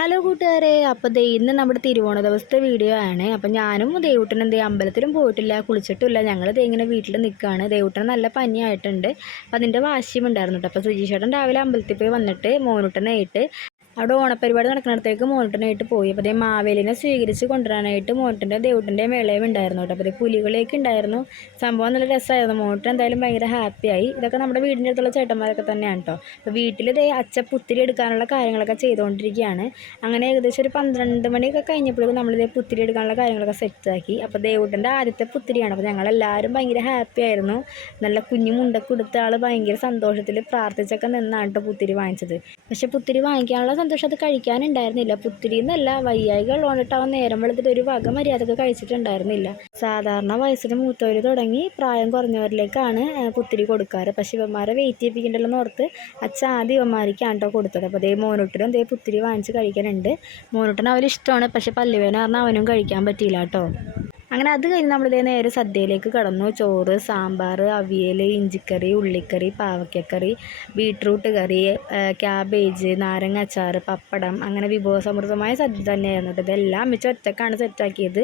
Hello കൂട്ടുകാരെ, അപ്പോൾ ദേ ഇന്ന് നമ്മുടെ തിരുവോണ ദിവസത്തെ വീഡിയോ ആണ്. അപ്പോൾ ഞാനും ദേവൂട്ടനും എന്തേ അമ്പലത്തിലും പോയിട്ടില്ല, കുളിച്ചിട്ടില്ല. ഞങ്ങൾ ദേ ഇങ്ങനെ വീട്ടിൽ നിൽക്കുകയാണ്. ദേവൂട്ടന് നല്ല പനിയായിട്ടുണ്ട്. അപ്പോൾ അതിൻ്റെ വാശിയും ഉണ്ടായിരുന്നു കേട്ടോ. അപ്പോൾ സുജീഷേട്ടൻ രാവിലെ അമ്പലത്തിൽ പോയി വന്നിട്ട് മോനൂട്ടനായിട്ട് അവിടെ ഓണപ്പരിപാടി നടക്കുന്നിടത്തേക്ക് മോനൂട്ടനായിട്ട് പോയി. അപ്പോൾ അതേ മാവേലിനെ സ്വീകരിച്ച് കൊണ്ടുവരാനായിട്ട് മോനൂട്ടൻ്റെ ദേവൂട്ടൻ്റെ മേളയും ഉണ്ടായിരുന്നു കേട്ടോ. അപ്പോൾ അതേ പുലികളെയൊക്കെ ഉണ്ടായിരുന്നു. സംഭവം നല്ല രസമായിരുന്നു. മോനൂട്ടൻ എന്തായാലും ഭയങ്കര ഹാപ്പിയായി. ഇതൊക്കെ നമ്മുടെ വീടിൻ്റെ അടുത്തുള്ള ചേട്ടന്മാരൊക്കെ തന്നെയാണ് കേട്ടോ. അപ്പോൾ വീട്ടിൽ ദേ അച്ഛൻ പുത്തിരി എടുക്കാനുള്ള കാര്യങ്ങളൊക്കെ ചെയ്തുകൊണ്ടിരിക്കുകയാണ്. അങ്ങനെ ഏകദേശം ഒരു 12 മണിയൊക്കെ കഴിഞ്ഞപ്പോഴേക്കും നമ്മളിതേ പുത്തിരി എടുക്കാനുള്ള കാര്യങ്ങളൊക്കെ സെറ്റാക്കി. അപ്പോൾ ദേവൂട്ടൻ്റെ ആദ്യത്തെ പുത്തിരിയാണ്. അപ്പോൾ ഞങ്ങളെല്ലാവരും ഭയങ്കര ഹാപ്പി ആയിരുന്നു. നല്ല കുഞ്ഞു മുണ്ടൊക്കെ കൊടുത്ത ആൾ ഭയങ്കര സന്തോഷത്തിൽ പ്രാർത്ഥിച്ചൊക്കെ നിന്നാണ് കേട്ടോ പുത്തിരി വാങ്ങിച്ചത്. പക്ഷെ പുത്തിരി വാങ്ങിക്കാനുള്ള സന്തോഷം അത് കഴിക്കാനുണ്ടായിരുന്നില്ല. പുത്തിരി എന്നല്ല, വയ്യായിക ഉള്ളതുകൊണ്ടിട്ട് അവൻ നേരം വെളുത്തിട്ട് ഒരു വക മര്യാദക്ക് കഴിച്ചിട്ടുണ്ടായിരുന്നില്ല. സാധാരണ വയസ്സിന് മൂത്തവർ തുടങ്ങി പ്രായം കുറഞ്ഞവരിലേക്കാണ് പുത്തിരി കൊടുക്കാറ്. പക്ഷെ ഇവന്മാരെ വെയിറ്റ് ചെയ്യിപ്പിക്കണ്ടല്ലോ എന്ന് ഓർത്ത് അച്ഛൻ ആദ്യം ഇവന്മാരിക്കാണ് കേട്ടോ കൊടുത്തത്. അപ്പോൾ അതേ മോനൂട്ടനും ദേ പുത്തിരി വാങ്ങിച്ച് കഴിക്കാനുണ്ട്. മോനൂട്ടന് അവരിഷ്ടമാണ്, പക്ഷെ പല്ലുവേന കാരണം അവനും കഴിക്കാൻ പറ്റിയില്ല കേട്ടോ. അങ്ങനെ അത് കഴിഞ്ഞ് നമ്മളിതേ നേരെ സദ്യയിലേക്ക് കടന്നു. ചോറ്, സാമ്പാർ, അവിയൽ, ഇഞ്ചിക്കറി, ഉള്ളിക്കറി, പാവയ്ക്കക്കറി, ബീട്രൂട്ട് കറി, ക്യാബേജ്, നാരങ്ങ അച്ചാർ, പപ്പടം, അങ്ങനെ വിഭവസമൃദ്ധമായ സദ്യ തന്നെയായിരുന്നു കേട്ടോ. ഇതെല്ലാം അമ്മച്ചി ഒറ്റക്കാണ് സെറ്റാക്കിയത്.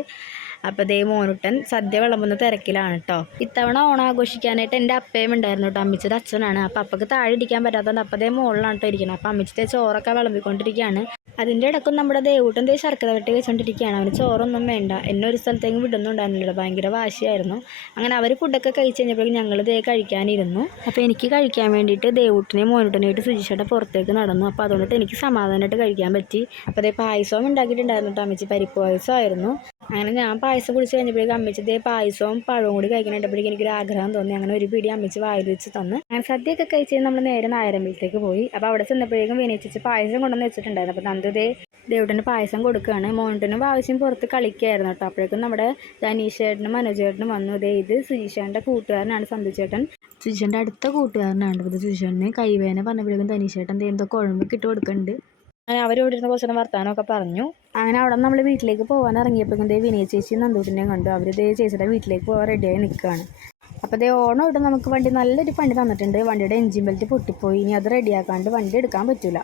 അപ്പോൾ ദേ മോനൂട്ടൻ സദ്യ വിളമ്പുന്ന തിരക്കിലാണ് കേട്ടോ. ഇത്തവണ ഓണം ആഘോഷിക്കാനായിട്ട് എൻ്റെ അപ്പയും ഉണ്ടായിരുന്നു കേട്ടോ. അമ്മച്ചിയുടെ അച്ഛനാണ്. അപ്പോൾ അപ്പക്ക് താഴെ ഇരിക്കാൻ പറ്റാത്തതുകൊണ്ട് അപ്പതേ മുകളിലാണ് കേട്ടോ ഇരിക്കുന്നത്. അപ്പോൾ അമ്മച്ചിത്തെ ചോറൊക്കെ വിളമ്പിക്കൊണ്ടിരിക്കുകയാണ്. അതിൻ്റെ ഇടയ്ക്കും നമ്മുടെ ദേവൂട്ടൻ ദേ ശർക്കര വരട്ടി വെച്ചുകൊണ്ടിരിക്കുകയാണ്. അവന് ചോറൊന്നും വേണ്ട, എന്നെ ഒരു സ്ഥലത്തേക്ക് വിടുന്നുണ്ടായിരുന്നില്ല. ഭയങ്കര വാശിയായിരുന്നു. അങ്ങനെ അവർ ഫുഡൊക്കെ കഴിച്ച് കഴിഞ്ഞപ്പോഴേക്കും ഞങ്ങൾ ദേ കഴിക്കാനിരുന്നു. അപ്പോൾ എനിക്ക് കഴിക്കാൻ വേണ്ടിയിട്ട് ദേവൂട്ടനെയും മോനൂട്ടനെയായിട്ട് സുജിഷയുടെ പുറത്തേക്ക് നടന്നു. അപ്പോൾ അതുകൊണ്ടിട്ട് എനിക്ക് സമാധാനമായിട്ട് കഴിക്കാൻ പറ്റി. അപ്പോൾ അതേ പായസവും ഉണ്ടാക്കിയിട്ടുണ്ടായിരുന്നു കേട്ടോ. അമ്മച്ചി പരിപ്പ് പായസമായിരുന്നു. അങ്ങനെ ഞാൻ പായസം കുടിച്ച് കഴിഞ്ഞപ്പോഴേക്കും അമ്മച്ചി ദേ പായസവും പഴവും കൂടി കഴിക്കാനായിട്ടപ്പോഴേക്കും എനിക്കൊരു ആഗ്രഹം തോന്നി. അങ്ങനെ ഒരു പിടി അമ്മച്ചി വായിൽ വെച്ച് തന്ന്. അങ്ങനെ സദ്യയൊക്കെ കഴിച്ച് നമ്മൾ നേരെ നായരമ്പലത്തേക്ക് പോയി. അപ്പോൾ അവിടെ ചെന്നപ്പോഴേക്കും വിനയിച്ച് പായസം കൊണ്ടുവന്ന് വെച്ചിട്ടുണ്ടായിരുന്നു. അപ്പോൾ നന്ദു ദേ ദേവൂട്ടന് പായസം കൊടുക്കുകയാണ്. മോനൂട്ടനും ആവശ്യം പുറത്ത് കളിക്കുകയായിരുന്നു കേട്ടോ. അപ്പോഴേക്കും നമ്മുടെ ധനീഷേട്ടനും മനോജേട്ടനും വന്നു. ദേ ഇത് സുജീഷേട്ടൻ്റെ കൂട്ടുകാരനാണ് സന്തുചേട്ടൻ. സുജീഷേട്ടൻ്റെ അടുത്ത കൂട്ടുകാരനാണ്. അപ്പോൾ സുജീഷേട്ടന് കൈവേന പറഞ്ഞപ്പോഴേക്കും ധനീഷേട്ടൻ ദേ എന്തോ കുഴമ്പൊക്കെ ഇട്ട് കൊടുക്കുന്നുണ്ട്. അങ്ങനെ അവരോട് ഇരുന്ന് കുറച്ച് വർത്താനമൊക്കെ പറഞ്ഞു. അങ്ങനെ അവിടെ നമ്മൾ വീട്ടിലേക്ക് പോകാൻ ഇറങ്ങിയപ്പോഴേക്കും ദേ വിനയ ചേച്ചി നന്ദൂട്ടിനെയും കണ്ടു. അവർ ദേ ചേച്ചിയുടെ വീട്ടിലേക്ക് പോകാൻ റെഡിയായി നിൽക്കുകയാണ്. അപ്പോൾ ദേ ഓണം ഇവിടെ നമുക്ക് വണ്ടി നല്ലൊരു പണി തന്നിട്ടുണ്ട്. വണ്ടിയുടെ എൻജിൻ ബെൽറ്റ് പൊട്ടിപ്പോയി. ഇനി അത് റെഡിയാക്കാണ്ട് വണ്ടി എടുക്കാൻ പറ്റില്ല.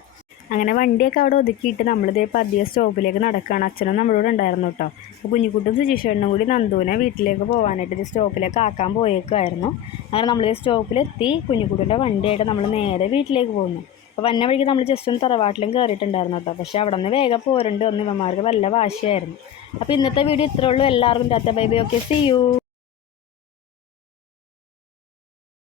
അങ്ങനെ വണ്ടിയൊക്കെ അവിടെ ഒതുക്കിയിട്ട് നമ്മളിതേ പതിയെ സ്റ്റോപ്പിലേക്ക് നടക്കുകയാണ്. അച്ഛനും നമ്മളോട് ഉണ്ടായിരുന്നു കേട്ടോ. അപ്പോൾ കുഞ്ഞിക്കുട്ടും സുജീഷേട്ടനും കൂടി നന്ദുവിനെ വീട്ടിലേക്ക് പോകാനായിട്ട് ഇത് സ്റ്റോപ്പിലേക്ക് ആക്കാൻ പോയേക്കുമായിരുന്നു. അങ്ങനെ നമ്മളിത് സ്റ്റോപ്പിലെത്തി കുഞ്ഞിക്കുട്ടിൻ്റെ വണ്ടിയായിട്ട് നമ്മൾ നേരെ വീട്ടിലേക്ക് പോകുന്നു. അപ്പോൾ വന്ന വഴിക്ക് നമ്മൾ ജസ്റ്റ് ഒന്ന് തറവാട്ടിലും കയറിയിട്ടുണ്ടായിരുന്നു കേട്ടോ. പക്ഷേ അവിടെ നിന്ന് വേഗം പോരുണ്ട്. ഒന്ന് ഇവന്മാർക്ക് നല്ല വാശിയായിരുന്നു. അപ്പോൾ ഇന്നത്തെ വീഡിയോ ഇത്രേ ഉള്ളൂ. എല്ലാവർക്കും tata bye bye. Okay, see U.